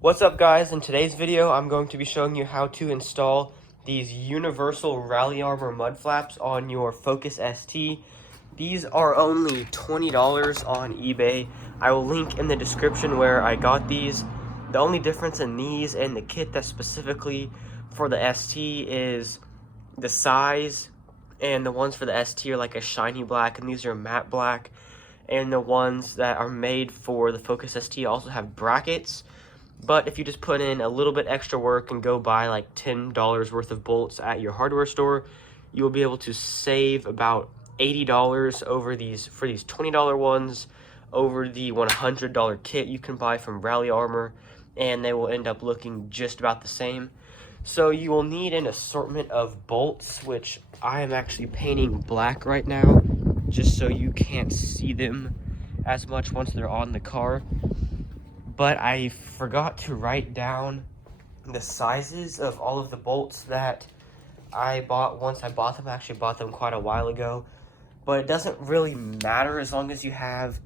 What's up guys, in today's video I'm going to be showing you how to install these universal rally armor mud flaps on your Focus ST. These are only $20 on eBay. I will link in the description where I got these. The only difference in these and the kit that's specifically for the ST is the size, and the ones for the ST are like a shiny black and these are matte black, and the ones that are made for the Focus ST also have brackets. But if you just put in a little bit extra work and go buy like $10 worth of bolts at your hardware store, you will be able to save about $80 over for these $20 ones over the $100 kit you can buy from Rally Armor, and they will end up looking just about the same. So you will need an assortment of bolts, which I am actually painting black right now just so you can't see them as much once they're on the car. But I forgot to write down the sizes of all of the bolts that I bought once I bought them. I actually bought them quite a while ago, but it doesn't really matter as long as you have,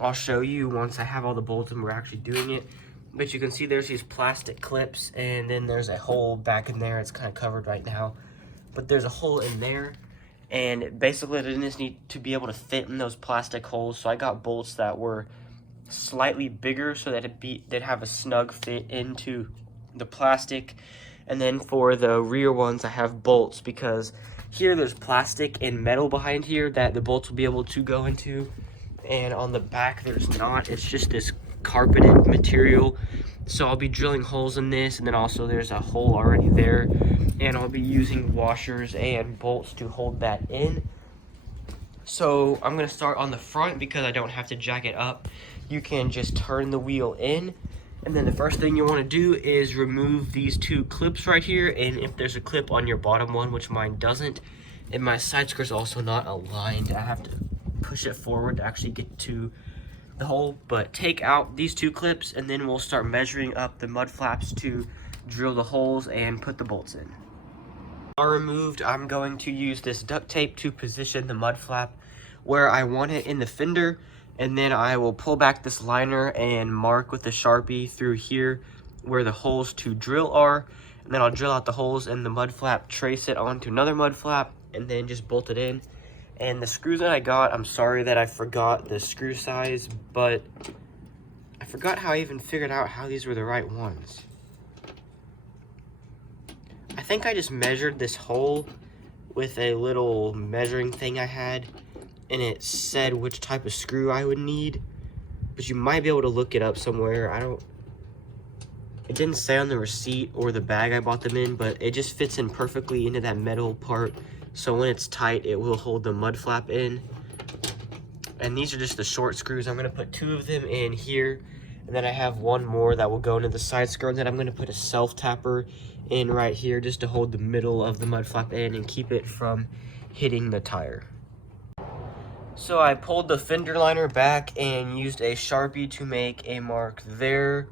I'll show you once I have all the bolts and we're actually doing it. But you can see there's these plastic clips, and then there's a hole back in there. It's kind of covered right now, but there's a hole in there, and basically it just need to be able to fit in those plastic holes. So I got bolts that were slightly bigger so that they'd have a snug fit into the plastic. And then for the rear ones I have bolts, because here there's plastic and metal behind here that the bolts will be able to go into, and on the back there's not. It's just this carpeted material. So I'll be drilling holes in this, and then also there's a hole already there, and I'll be using washers and bolts to hold that in. So I'm going to start on the front because I don't have to jack it up. You can just turn the wheel in, and then the first thing you want to do is remove these two clips right here. And if there's a clip on your bottom one, which mine doesn't, and my side skirt is also not aligned, I have to push it forward to actually get to the hole. But take out these two clips, and then we'll start measuring up the mud flaps to drill the holes and put the bolts in. Are removed, I'm going to use this duct tape to position the mud flap where I want it in the fender, and then I will pull back this liner and mark with the Sharpie through here where the holes to drill are, and then I'll drill out the holes in the mud flap, trace it onto another mud flap, and then just bolt it in. And the screws that I got, I'm sorry that I forgot the screw size, but I forgot how I even figured out how these were the right ones. I think I just measured this hole with a little measuring thing I had, and it said which type of screw I would need, but you might be able to look it up somewhere. It didn't say on the receipt or the bag I bought them in, but it just fits in perfectly into that metal part, so when it's tight it will hold the mud flap in. And these are just the short screws. I'm going to put two of them in here, and then I have one more that will go into the side skirt, and then I'm going to put a self tapper in right here just to hold the middle of the mud flap in and keep it from hitting the tire. So I pulled the fender liner back and used a Sharpie to make a mark there,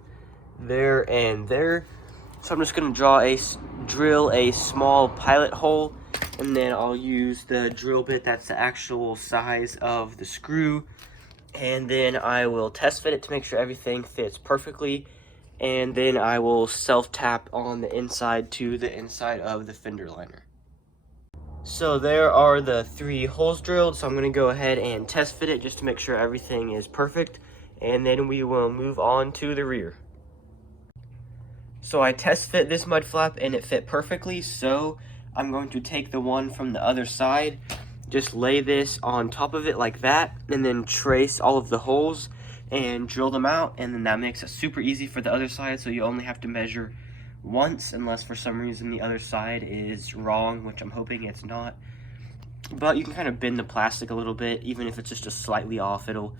there, and there. So I'm just going to drill a small pilot hole, and then I'll use the drill bit that's the actual size of the screw, and then I will test fit it to make sure everything fits perfectly, and then I will self tap on the inside to the inside of the fender liner. So there are the three holes drilled, so I'm going to go ahead and test fit it just to make sure everything is perfect, and then we will move on to the rear. So I test fit this mud flap and it fit perfectly, so I'm going to take the one from the other side, just lay this on top of it like that, and then trace all of the holes and drill them out, and then that makes it super easy for the other side, so you only have to measure once, unless for some reason the other side is wrong, which I'm hoping it's not. But you can kind of bend the plastic a little bit, even if it's just a slightly off, it'll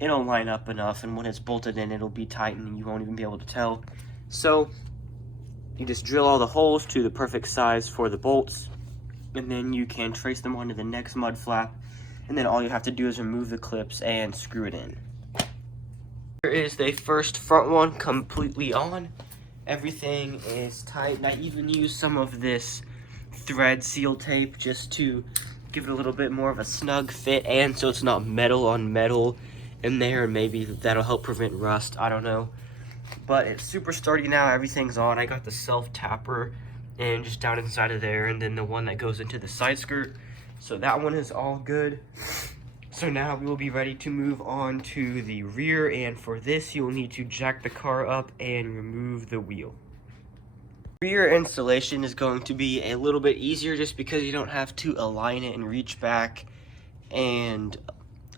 line up enough, and when it's bolted in it'll be tight and you won't even be able to tell. So you just drill all the holes to the perfect size for the bolts, and then you can trace them onto the next mud flap, and then all you have to do is remove the clips and screw it in. Here is the first front one completely on. Everything is tight, and I even used some of this thread seal tape just to give it a little bit more of a snug fit, and so it's not metal on metal in there, and maybe that'll help prevent rust, I don't know. but it's super sturdy now. Everything's on. I got the self tapper and just down inside of there, and then the one that goes into the side skirt. So that one is all good. So now we will be ready to move on to the rear, and for this you will need to jack the car up and remove the wheel. Rear installation is going to be a little bit easier just because you don't have to align it and reach back and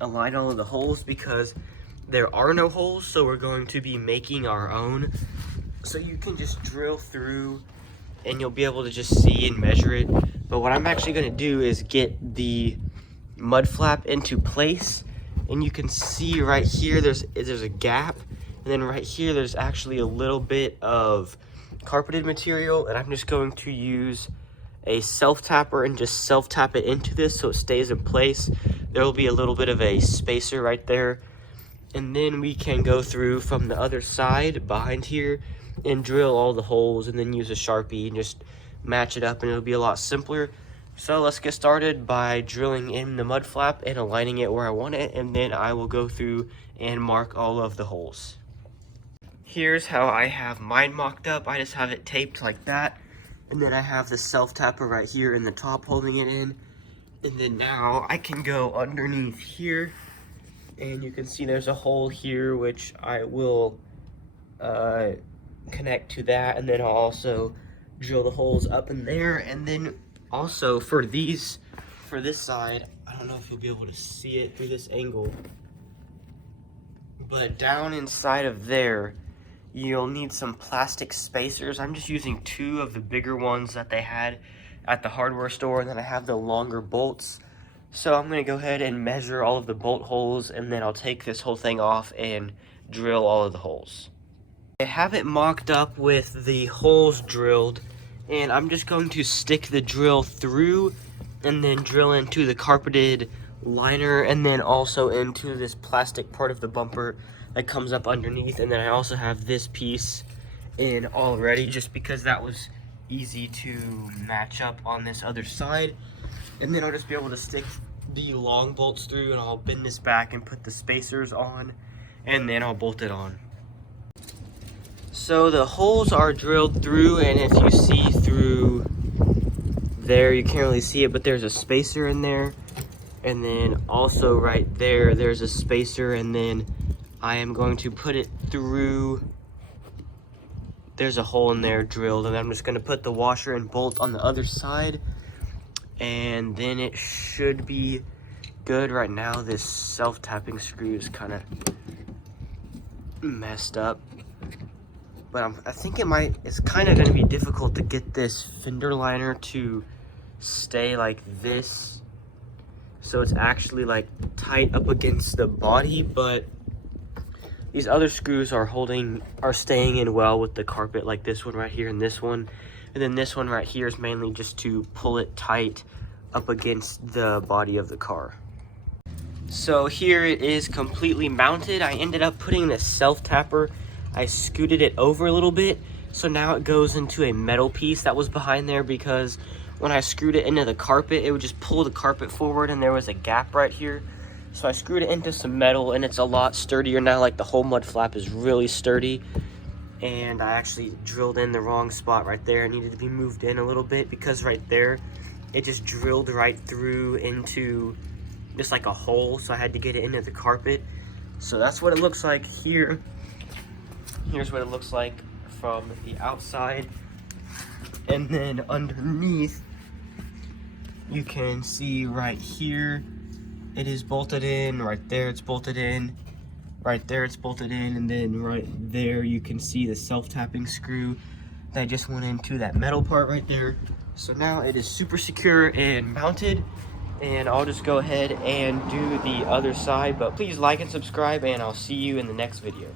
align all of the holes, because there are no holes, so we're going to be making our own. So you can just drill through and you'll be able to just see and measure it. But what I'm actually going to do is get the mud flap into place, and you can see right here there's a gap, and then right here there's actually a little bit of carpeted material, and I'm just going to use a self tapper and just self tap it into this so it stays in place. There will be a little bit of a spacer right there, and then we can go through from the other side behind here and drill all the holes, and then use a Sharpie and just match it up, and it'll be a lot simpler. So let's get started by drilling in the mud flap and aligning it where I want it, and then I will go through and mark all of the holes. Here's how I have mine mocked up. I just have it taped like that, and then I have the self tapper right here in the top holding it in, and then now I can go underneath here, and you can see there's a hole here which I will connect to that, and then I'll also drill the holes up in there. And then also for this side, I don't know if you'll be able to see it through this angle, but down inside of there you'll need some plastic spacers. I'm just using 2 of the bigger ones that they had at the hardware store, and then I have the longer bolts. So I'm going to go ahead and measure all of the bolt holes, and then I'll take this whole thing off and drill all of the holes. I have it mocked up with the holes drilled, and I'm just going to stick the drill through and then drill into the carpeted liner, and then also into this plastic part of the bumper that comes up underneath. And then I also have this piece in already, just because that was easy to match up on this other side. And then I'll just be able to stick the long bolts through, and I'll bend this back and put the spacers on, and then I'll bolt it on. So the holes are drilled through, and if you see through there, you can't really see it, but there's a spacer in there. And then also right there, there's a spacer, and then I am going to put it through. There's a hole in there drilled, and I'm just going to put the washer and bolt on the other side, and then it should be good. Right now this self-tapping screw is kind of messed up, but I think it's kind of going to be difficult to get this fender liner to stay like this, so it's actually like tight up against the body. But these other screws are staying in well with the carpet, like this one right here and this one. And then this one right here is mainly just to pull it tight up against the body of the car. So here it is completely mounted. I ended up putting this self tapper, I scooted it over a little bit, so now it goes into a metal piece that was behind there, because when I screwed it into the carpet, it would just pull the carpet forward, and there was a gap right here. So I screwed it into some metal, and it's a lot sturdier now. Like, the whole mud flap is really sturdy. And I actually drilled in the wrong spot right there. It needed to be moved in a little bit, because right there, it just drilled right through into just like a hole. So I had to get it into the carpet. So that's what it looks like here. Here's what it looks like from the outside. And then underneath, you can see right here, it is bolted in. Right there it's bolted in, right there it's bolted in, and then right there you can see the self-tapping screw that just went into that metal part right there. So now it is super secure and mounted, and I'll just go ahead and do the other side. But please like and subscribe, and I'll see you in the next video.